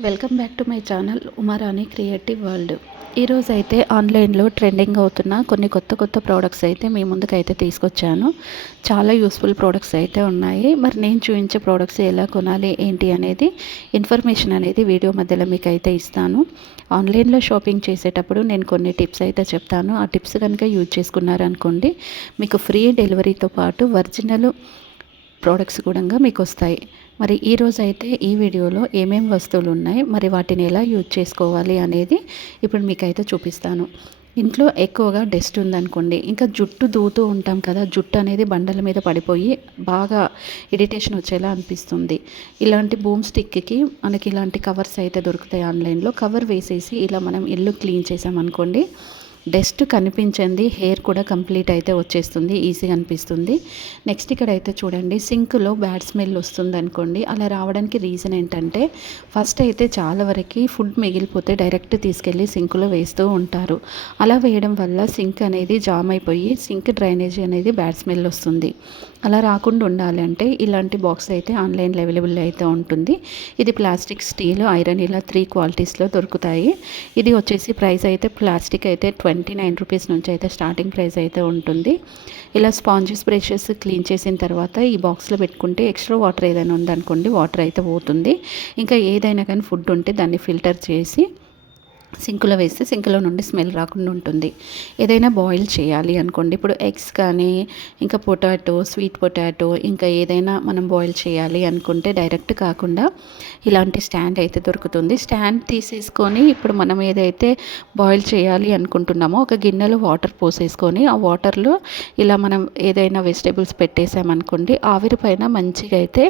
Welcome back to my channel Uma Rani creative world. ఈరోజు అయితే ఆన్లైన్లో ట్రెండింగ్ అవుతున్న కొన్ని కొత్త ప్రోడక్ట్స్ అయితే మీ ముందుకైతే తీసుకొచ్చాను. చాలా యూస్ఫుల్ ప్రోడక్ట్స్ అయితే ఉన్నాయి. మరి నేను చూపించే ప్రోడక్ట్స్ ఎలా కొనాలి ఏంటి అనేది ఇన్ఫర్మేషన్ అనేది వీడియో మధ్యలో మీకు అయితే ఇస్తాను. ఆన్లైన్లో షాపింగ్ చేసేటప్పుడు నేను కొన్ని టిప్స్ అయితే చెప్తాను. ఆ టిప్స్ కనుక యూజ్ చేసుకున్నారనుకోండి, మీకు ఫ్రీ డెలివరీతో పాటు ఒరిజినల్ ప్రోడక్ట్స్ కూడా మీకు వస్తాయి. మరి ఈరోజు అయితే ఈ వీడియోలో ఏమేమి వస్తువులు ఉన్నాయి, మరి వాటిని ఎలా యూజ్ చేసుకోవాలి అనేది ఇప్పుడు మీకైతే చూపిస్తాను. ఇంట్లో ఎక్కువగా డస్ట్ ఉందనుకోండి, ఇంకా జుట్టు దూతూ ఉంటాం కదా, జుట్టు అనేది బండల మీద పడిపోయి బాగా ఇరిటేషన్ వచ్చేలా అనిపిస్తుంది. ఇలాంటి బూమ్ స్టిక్కి మనకి ఇలాంటి కవర్స్ అయితే దొరుకుతాయి ఆన్లైన్లో. కవర్ వేసేసి ఇలా మనం ఇల్లు క్లీన్ చేసామనుకోండి, డస్ట్ కనిపించింది, హెయిర్ కూడా కంప్లీట్ అయితే వచ్చేస్తుంది, ఈజీగా అనిపిస్తుంది. నెక్స్ట్ ఇక్కడ అయితే చూడండి, సింక్లో బ్యాడ్ స్మెల్ వస్తుంది అనుకోండి. అలా రావడానికి రీజన్ ఏంటంటే, ఫస్ట్ అయితే చాలా వరకు ఫుడ్ మిగిలిపోతే డైరెక్ట్ తీసుకెళ్ళి సింక్లో వేస్తూ ఉంటారు. అలా వేయడం వల్ల సింక్ అనేది జామ్ అయిపోయి సింక్ డ్రైనేజీ అనేది బ్యాడ్ స్మెల్ వస్తుంది. అలా రాకుండా ఉండాలంటే ఇలాంటి బాక్స్ అయితే ఆన్లైన్లో అవైలబుల్ అయితే ఉంటుంది. ఇది ప్లాస్టిక్, స్టీల్, ఐరన్ ఇలా 3 క్వాలిటీస్లో దొరుకుతాయి. ఇది వచ్చేసి ప్రైస్ అయితే ప్లాస్టిక్ అయితే 29 రూపీస్ నుంచి అయితే స్టార్టింగ్ ప్రైస్ అయితే ఉంటుంది. ఇలా స్పాంజెస్, బ్రషెస్ క్లీన్ చేసిన తర్వాత ఈ బాక్స్లో పెట్టుకుంటే ఎక్స్ట్రా వాటర్ ఏదైనా ఉందనుకోండి, వాటర్ అయితే పోతుంది. ఇంకా ఏదైనా కానీ ఫుడ్ ఉంటే దాన్ని ఫిల్టర్ చేసి సింకులో వేస్తే సింకులో నుండి స్మెల్ రాకుండా ఉంటుంది. ఏదైనా బాయిల్ చేయాలి అనుకోండి, ఇప్పుడు ఎగ్స్ కానీ ఇంకా పొటాటో, స్వీట్ పొటాటో, ఇంకా ఏదైనా మనం బాయిల్ చేయాలి అనుకుంటే డైరెక్ట్ కాకుండా ఇలాంటి స్టాండ్ అయితే దొరుకుతుంది. స్టాండ్ తీసేసుకొని ఇప్పుడు మనం ఏదైతే బాయిల్ చేయాలి అనుకుంటున్నామో ఒక గిన్నెలో వాటర్ పోసేసుకొని ఆ వాటర్లో ఇలా మనం ఏదైనా వెజిటేబుల్స్ పెట్టేసామనుకోండి, ఆవిరి పైన మంచిగా అయితే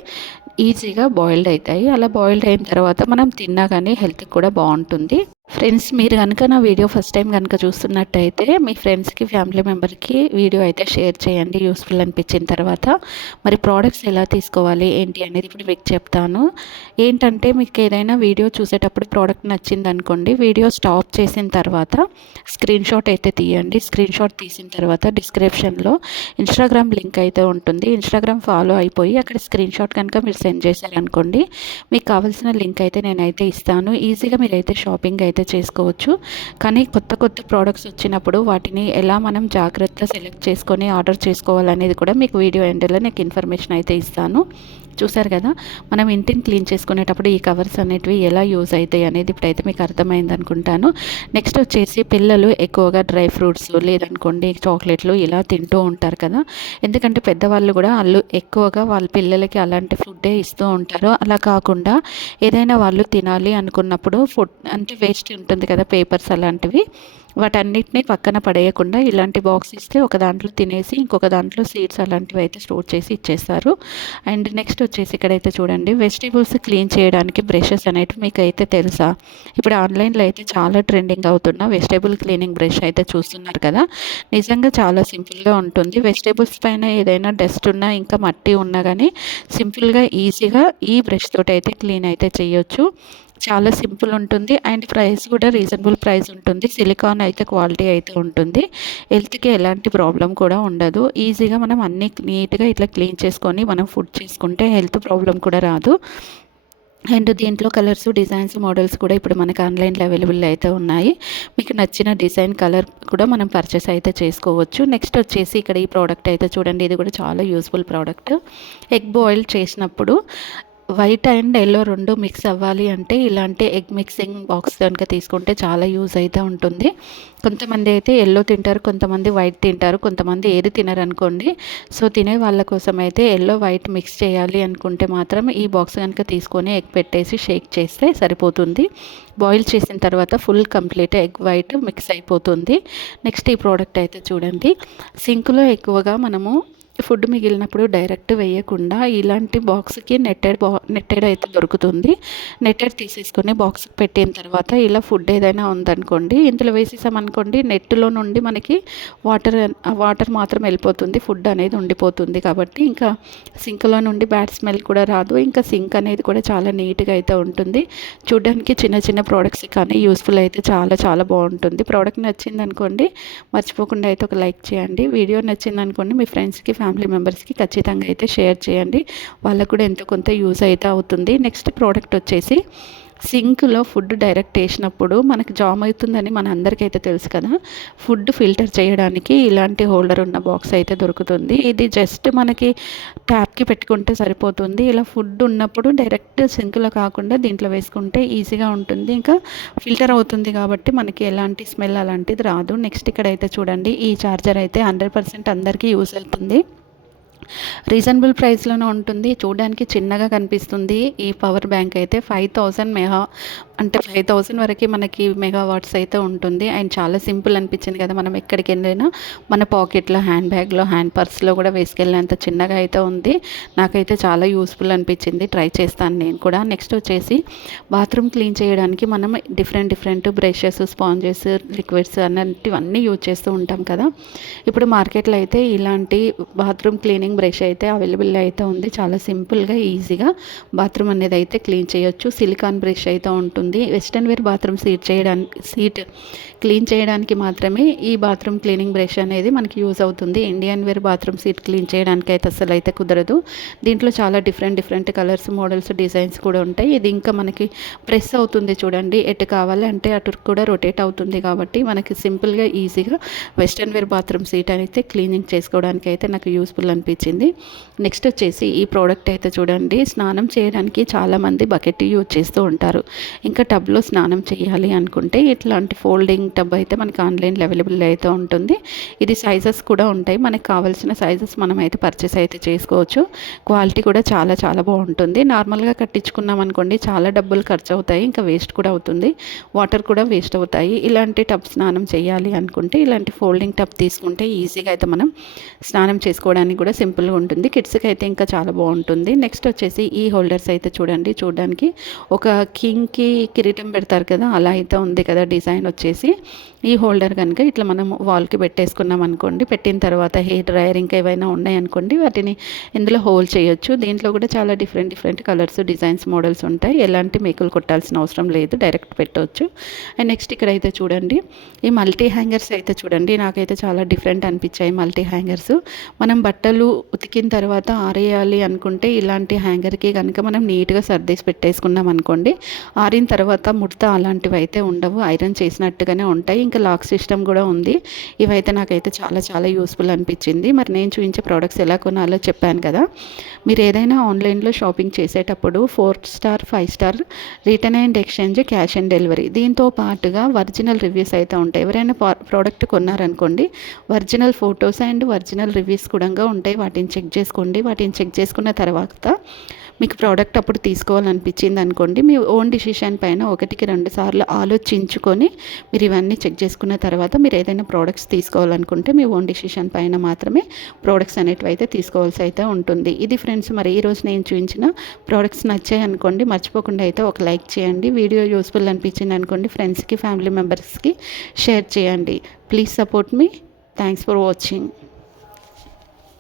ఈజీగా బాయిల్డ్ అవుతాయి. అలా బాయిల్డ్ అయిన తర్వాత మనం తిన్నా కానీ హెల్త్కి కూడా బాగుంటుంది. ఫ్రెండ్స్, మీరు కనుక నా వీడియో ఫస్ట్ టైం కనుక చూస్తున్నట్టయితే మీ ఫ్రెండ్స్కి, ఫ్యామిలీ మెంబర్కి వీడియో అయితే షేర్ చేయండి యూస్ఫుల్ అనిపించిన తర్వాత. మరి ప్రోడక్ట్స్ ఎలా తీసుకోవాలి ఏంటి అనేది ఇప్పుడు మీకు చెప్తాను. ఏంటంటే, మీకు ఏదైనా వీడియో చూసేటప్పుడు ప్రోడక్ట్ నచ్చింది అనుకోండి, వీడియో స్టాప్ చేసిన తర్వాత స్క్రీన్ షాట్ అయితే తీయండి. స్క్రీన్ షాట్ తీసిన తర్వాత డిస్క్రిప్షన్లో ఇన్స్టాగ్రామ్ లింక్ అయితే ఉంటుంది. ఇన్స్టాగ్రామ్ ఫాలో అయిపోయి అక్కడ స్క్రీన్ షాట్ కనుక మీరు సెండ్ చేశారనుకోండి, మీకు కావాల్సిన లింక్ అయితే నేనైతే ఇస్తాను. ఈజీగా మీరైతే షాపింగ్ అయితే చేసుకోవచ్చు. కానీ కొత్త ప్రోడక్ట్స్ వచ్చినప్పుడు వాటిని ఎలా మనం జాగ్రత్త సెలెక్ట్ చేసుకొని ఆర్డర్ చేసుకోవాలనేది కూడా మీకు వీడియో ఎండ్లో నాకు ఇన్ఫర్మేషన్ అయితే ఇస్తాను. చూసారు కదా, మనం ఇంటిని క్లీన్ చేసుకునేటప్పుడు ఈ కవర్స్ అనేటివి ఎలా యూజ్ అవుతాయి అనేది ఇప్పుడైతే మీకు అర్థమైంది అనుకుంటాను. నెక్స్ట్ వచ్చేసి, పిల్లలు ఎక్కువగా డ్రై ఫ్రూట్స్ లేదనుకోండి చాక్లెట్లు ఇలా తింటూ ఉంటారు కదా. ఎందుకంటే పెద్దవాళ్ళు కూడా ఎక్కువగా వాళ్ళ పిల్లలకి అలాంటి ఫుడ్డే ఇస్తూ ఉంటారు. అలా కాకుండా ఏదైనా వాళ్ళు తినాలి అనుకున్నప్పుడు ఫుడ్ అంటే వేస్ట్ ఉంటుంది కదా, పేపర్స్ అలాంటివి, వాటన్నిటిని పక్కన పడేయకుండా ఇలాంటి బాక్స్ ఇస్తే ఒక దాంట్లో తినేసి ఇంకొక దాంట్లో సీడ్స్ అలాంటివి అయితే స్టోర్ చేసి ఇచ్చేస్తారు. అండ్ నెక్స్ట్ వచ్చేసి ఇక్కడైతే చూడండి, వెజిటేబుల్స్ క్లీన్ చేయడానికి బ్రషెస్ అనేవి మీకు అయితే తెలుసా? ఇప్పుడు ఆన్లైన్లో అయితే చాలా ట్రెండింగ్ అవుతున్న వెజిటేబుల్ క్లీనింగ్ బ్రష్ అయితే చూస్తున్నారు కదా. నిజంగా చాలా సింపుల్గా ఉంటుంది. వెజిటేబుల్స్ పైన ఏదైనా డస్ట్ ఉన్నా ఇంకా మట్టి ఉన్నా కానీ సింపుల్గా ఈజీగా ఈ బ్రష్ తోటి అయితే క్లీన్ అయితే చేయొచ్చు. చాలా సింపుల్ ఉంటుంది అండ్ ప్రైస్ కూడా రీజనబుల్ ప్రైస్ ఉంటుంది. సిలికాన్ అయితే క్వాలిటీ అయితే ఉంటుంది. హెల్త్కి ఎలాంటి ప్రాబ్లం కూడా ఉండదు. ఈజీగా మనం అన్నీ నీట్గా ఇట్లా క్లీన్ చేసుకొని మనం ఫుడ్ చేసుకుంటే హెల్త్ ప్రాబ్లం కూడా రాదు. అండ్ దీంట్లో కలర్స్, డిజైన్స్, మోడల్స్ కూడా ఇప్పుడు మనకు ఆన్లైన్లో అవైలబుల్ అయితే ఉన్నాయి. మీకు నచ్చిన డిజైన్, కలర్ కూడా మనం పర్చేస్ అయితే చేసుకోవచ్చు. నెక్స్ట్ వచ్చేసి ఇక్కడ ఈ ప్రోడక్ట్ అయితే చూడండి, ఇది కూడా చాలా యూస్ఫుల్ ప్రోడక్ట్. ఎగ్ బాయిల్ చేసినప్పుడు వైట్ అండ్ ఎల్లో రెండు మిక్స్ అవ్వాలి అంటే ఇలాంటి ఎగ్ మిక్సింగ్ బాక్స్ కనుక తీసుకుంటే చాలా యూజ్ అయితే ఉంటుంది. కొంతమంది అయితే ఎల్లో తింటారు, కొంతమంది వైట్ తింటారు, కొంతమంది ఏది తినరు అనుకోండి. సో తినే వాళ్ళ కోసం అయితే ఎల్లో వైట్ మిక్స్ చేయాలి అనుకుంటే మాత్రం ఈ బాక్స్ కనుక తీసుకొని ఎగ్ పెట్టేసి షేక్ చేస్తే సరిపోతుంది. బాయిల్ చేసిన తర్వాత full complete egg white mix అయిపోతుంది. నెక్స్ట్ ఈ ప్రోడక్ట్ అయితే చూడండి, సింక్లో ఎక్కువగా మనము ఫుడ్ మిగిలినప్పుడు డైరెక్ట్ వేయకుండా ఇలాంటి బాక్స్కి నెట్టెడ్ అయితే దొరుకుతుంది. నెట్టెడ్ తీసేసుకొని బాక్స్కి పెట్టిన తర్వాత ఇలా ఫుడ్ ఏదైనా ఉందనుకోండి, ఇందులో వేసేసామనుకోండి, నెట్లో నుండి మనకి వాటర్ మాత్రం వెళ్ళిపోతుంది, ఫుడ్ అనేది ఉండిపోతుంది. కాబట్టి ఇంకా సింక్లో నుండి బ్యాడ్ స్మెల్ కూడా రాదు. ఇంకా సింక్ అనేది కూడా చాలా నీట్గా అయితే ఉంటుంది. చూడడానికి చిన్న ప్రోడక్ట్స్ కానీ యూస్ఫుల్ అయితే చాలా బాగుంటుంది. ప్రోడక్ట్ నచ్చింది అనుకోండి, మర్చిపోకుండా అయితే ఒక లైక్ చేయండి. వీడియో నచ్చింది అనుకోండి, మీ ఫ్రెండ్స్కి, ఫ్యామిలీ మెంబర్స్కి ఖచ్చితంగా అయితే షేర్ చేయండి. వాళ్ళకు కూడా ఎంతో కొంత యూజ్ అయితే అవుతుంది. నెక్స్ట్ ప్రోడక్ట్ వచ్చేసి సింక్లో ఫుడ్ డైరెక్ట్ వేసినప్పుడు మనకి జామ్ అవుతుందని మన అందరికైతే తెలుసు కదా. ఫుడ్ ఫిల్టర్ చేయడానికి ఇలాంటి హోల్డర్ ఉన్న బాక్స్ అయితే దొరుకుతుంది. ఇది జస్ట్ మనకి ట్యాప్కి పెట్టుకుంటే సరిపోతుంది. ఇలా ఫుడ్ ఉన్నప్పుడు డైరెక్ట్ సింక్లో కాకుండా దీంట్లో వేసుకుంటే ఈజీగా ఉంటుంది. ఇంకా ఫిల్టర్ అవుతుంది కాబట్టి మనకి ఎలాంటి స్మెల్ అలాంటిది రాదు. నెక్స్ట్ ఇక్కడైతే చూడండి, ఈ ఛార్జర్ అయితే 100% అందరికీ యూస్ అవుతుంది. రీజనబుల్ ప్రైస్లోనే ఉంటుంది. చూడడానికి చిన్నగా కనిపిస్తుంది. ఈ పవర్ బ్యాంక్ అయితే 5000 మెగా అంటే 5000 వరకు మనకి మెగావాట్స్ అయితే ఉంటుంది. అండ్ చాలా సింపుల్ అనిపించింది కదా. మనం ఎక్కడికి వెళ్ళినా మన పాకెట్లో, హ్యాండ్ బ్యాగ్లో, హ్యాండ్ పర్స్లో కూడా వేసుకెళ్ళినంత చిన్నగా అయితే ఉంది. నాకైతే చాలా యూస్ఫుల్ అనిపించింది. ట్రై చేస్తాను నేను కూడా. నెక్స్ట్ వచ్చేసి బాత్రూమ్ క్లీన్ చేయడానికి మనం డిఫరెంట్ బ్రషెస్, స్పాంజెస్, లిక్విడ్స్ అన్నటివన్నీ యూజ్ చేస్తూ ఉంటాం కదా. ఇప్పుడు మార్కెట్లో అయితే ఇలాంటి బాత్రూమ్ క్లీనింగ్ బ్రష్ అయితే అవైలబుల్ అయితే ఉంది. చాలా సింపుల్గా ఈజీగా బాత్రూమ్ అనేది అయితే క్లీన్ చేయొచ్చు. సిలికాన్ బ్రష్ అయితే ఉంటుంది. Western wear bathroom seat clean చేయడానికి మాత్రమే ఈ బాత్రూమ్ క్లీనింగ్ బ్రష్ అనేది మనకి యూజ్ అవుతుంది. Indian wear bathroom seat clean చేయడానికి అయితే అసలు అయితే కుదరదు. దీంట్లో చాలా డిఫరెంట్ కలర్స్, మోడల్స్, డిజైన్స్ కూడా ఉంటాయి. ఇది ఇంకా మనకి ప్రెస్ అవుతుంది చూడండి. ఎటు కావాలి అంటే అటు కూడా రొటేట్ అవుతుంది కాబట్టి మనకి సింపుల్గా ఈజీగా వెస్ట్రన్ వేర్ బాత్రూమ్ సీట్ అయితే క్లీనింగ్ చేసుకోవడానికి అయితే నాకు యూస్ఫుల్ అనిపించింది. నెక్స్ట్ వచ్చేసి ఈ ప్రోడక్ట్ అయితే చూడండి, స్నానం చేయడానికి చాలామంది బకెట్ యూజ్ చేస్తూ ఉంటారు. ఇంకా టబ్లో స్నానం చేయాలి అనుకుంటే ఇట్లాంటి ఫోల్డింగ్ టబ్ అయితే మనకి ఆన్లైన్లో అవైలబుల్ అయితే ఉంటుంది. ఇది సైజెస్ కూడా ఉంటాయి. మనకి కావాల్సిన సైజెస్ మనం అయితే పర్చేస్ అయితే చేసుకోవచ్చు. క్వాలిటీ కూడా చాలా బాగుంటుంది. నార్మల్గా కట్టించుకున్నాం అనుకోండి చాలా డబ్బులు ఖర్చు అవుతాయి. ఇంకా వేస్ట్ కూడా అవుతుంది. వాటర్ కూడా వేస్ట్ అవుతాయి. ఇలాంటి టబ్ స్నానం చేయాలి అనుకుంటే ఇలాంటి ఫోల్డింగ్ టబ్ తీసుకుంటే ఈజీగా అయితే మనం స్నానం చేసుకోవడానికి కూడా సింపుల్గా ఉంటుంది. కిడ్స్కి అయితే ఇంకా చాలా బాగుంటుంది. నెక్స్ట్ వచ్చేసి ఈ హోల్డర్స్ అయితే చూడడానికి ఒక కింగ్కి కిరీటం పెడతారు కదా, అలా అయితే ఉంది కదా డిజైన్ వచ్చేసి. ఈ హోల్డర్ కనుక ఇట్లా మనం వాల్కి పెట్టేసుకున్నాం అనుకోండి, పెట్టిన తర్వాత హెయిర్ డ్రైయర్ ఇంకా ఏవైనా ఉన్నాయనుకోండి వాటిని ఇందులో హోల్డ్ చేయొచ్చు. దీంట్లో కూడా చాలా డిఫరెంట్ కలర్స్, డిజైన్స్, మోడల్స్ ఉంటాయి. ఎలాంటి మేకులు కొట్టాల్సిన అవసరం లేదు, డైరెక్ట్ పెట్టవచ్చు. అండ్ నెక్స్ట్ ఇక్కడైతే చూడండి, ఈ మల్టీ హ్యాంగర్స్ అయితే చూడండి, నాకైతే చాలా డిఫరెంట్ అనిపించాయి మల్టీ హ్యాంగర్స్. మనం బట్టలు ఉతికిన తర్వాత ఆరేయాలి అనుకుంటే ఇలాంటి హ్యాంగర్కి కనుక మనం నీట్గా సర్దేసి పెట్టేసుకున్నాం అనుకోండి, ఆరిన తర్వాత ముడత అలాంటివి అయితే ఉండవు, ఐరన్ చేసినట్టుగానే ఉంటాయి. ఇంకా లాక్ సిస్టమ్ కూడా ఉంది. ఇవైతే నాకైతే చాలా యూస్ఫుల్ అనిపించింది. మరి నేను చూపించే ప్రోడక్ట్స్ ఎలా కొనాలో చెప్పాను కదా. మీరు ఏదైనా ఆన్లైన్లో షాపింగ్ చేసేటప్పుడు 4 star 5 star return and exchange, cash on delivery, దీంతో పాటుగా ఒరిజినల్ రివ్యూస్ అయితే ఉంటాయి. ఎవరైనా ప్రోడక్ట్ కొన్నారనుకోండి, original photos and original reviews కూడా ఉంటాయి. వాటిని చెక్ చేసుకోండి. వాటిని చెక్ చేసుకున్న తర్వాత మీకు ప్రోడక్ట్ అప్పుడు తీసుకోవాలనిపించింది అనుకోండి, మీ ఓన్ డిసిషన్ పైన 1కి 2 సార్లు ఆలోచించుకొని మీరు ఇవన్నీ చెక్ చేసుకున్న తర్వాత మీరు ఏదైనా ప్రోడక్ట్స్ తీసుకోవాలనుకుంటే మీ ఓన్ డిసిషన్ పైన మాత్రమే ప్రోడక్ట్స్ అనేటివి అయితే తీసుకోవాల్సి అయితే ఉంటుంది. ఇది ఫ్రెండ్స్, మరి ఈరోజు నేను చూపించిన ప్రోడక్ట్స్ నచ్చాయి అనుకోండి, మర్చిపోకుండా అయితే ఒక లైక్ చేయండి. వీడియో యూస్ఫుల్ అనిపించింది అనుకోండి, ఫ్రెండ్స్కి, ఫ్యామిలీ మెంబర్స్కి షేర్ చేయండి. Please support me. Thanks for watching.